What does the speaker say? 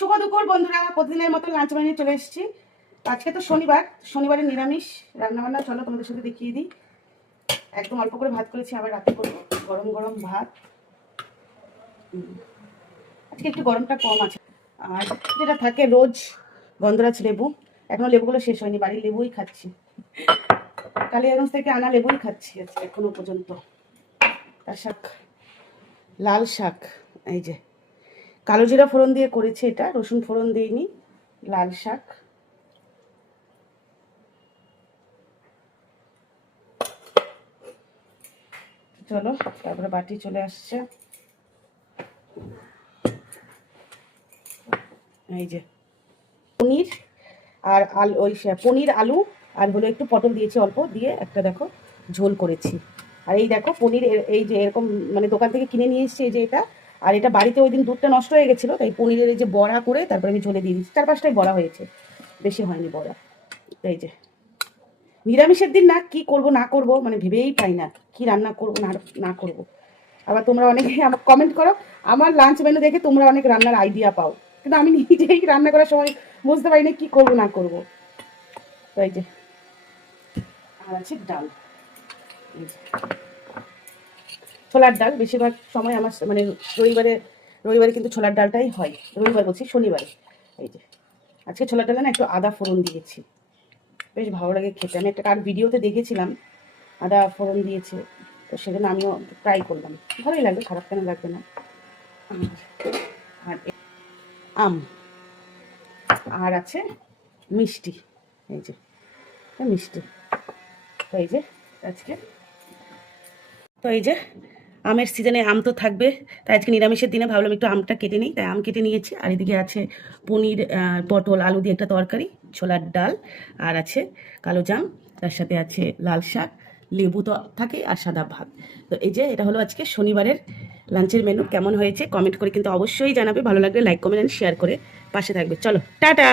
শুভ দুপুর বন্ধুরা, প্রতিদিনের মতো লাঞ্চ বানিয়ে চলে এসেছি। আজকে তো শনিবারের নিরামিষ রান্নাবান্না। চলো তোমাদের সাথে দেখিয়ে দিই। একদম অল্প করে ভাত করেছি, আবার রাতে করবো গরম গরম ভাত। আজকে একটু গরমটা কম আছে। আর যেটা থাকে রোজ, গন্ধরাজ লেবু। এখনো লেবুগুলো শেষ হয়নি, বাড়ির লেবুই খাচ্ছি। কালিয়াগঞ্জ থেকে আনা লেবুই খাচ্ছি আজকে এখনো পর্যন্ত। তার শাক, লাল শাক, এই যে কালো জিরা ফোড়ন দিয়ে করেছি, এটা রসুন ফোড়ন দিইনি। লাল শাক, চলো তারপরে বাটি চলে আসছে। এই যে পনির আর আলু, ওই পনির আলু আর হলো একটু পটল দিয়েছি অল্প, দিয়ে একটা দেখো ঝোল করেছি। আর এই দেখো পনির, এই যে এরকম মানে দোকান থেকে কিনে নিয়ে এসেছি, এই যে এটা। আর এটা বাড়িতে ওই দিন দুধটা নষ্ট হয়ে গেছিলো, তাই পনিরের এই যে বড়া করে তারপরে আমি ঝোলে দিয়ে দিচ্ছি। 4-5টাই বড়া হয়েছে, বেশি হয়নি বড়া। এই যে নিরামিষের দিন না কি করব না করব মানে ভেবেই পাই না কি রান্না করব না না করব। আবার তোমরা অনেকে আমার কমেন্ট করো, আমার লাঞ্চ মেনু দেখে তোমরা অনেক রান্নার আইডিয়া পাও, কিন্তু আমি নিজেই রান্না করার সময় বুঝতে পারি না কি করব না করব। তো এই যে আর আছে ডাল, এই যে ছোলার ডাল। বেশিরভাগ সময় আমার মানে রবিবারে কিন্তু ছোলার ডালটাই হয়। রবিবার বলছি, শনিবারে। এই যে আজকে ছোলার ডালে না একটু আদা ফোড়ন দিয়েছি, বেশ ভালো লাগে খেতে। আমি একটা কার ভিডিওতে দেখেছিলাম আদা ফোড়ন দিয়েছে, তো সেজন্য আমিও ট্রাই করলাম। ভালোই লাগবে, খারাপ কেন লাগবে না। আর আম, আর আছে মিষ্টি, এই যে মিষ্টি। তো এই যে আজকে, তো এই যে আমের সিজনে আম তো থাকবে, তাই আজকে নিরামিষের দিনে ভাবলাম একটু আমটা কেটে নিই, তাই আম কেটে নিয়েছি। আর এদিকে আছে পনির, পটল আলু দিয়ে একটা তরকারি, ছোলার ডাল, আর আছে কালো জাম, তার সাথে আছে লাল শাক, লেবু তো থাকে, আর সাদা ভাত। তো এই যে এটা হলো আজকে শনিবারের লাঞ্চের মেনু। কেমন হয়েছে কমেন্ট করে কিন্তু অবশ্যই জানাবে। ভালো লাগলে লাইক কমেন্ট অ্যান্ড শেয়ার করে পাশে থাকবে। চলো টাটা।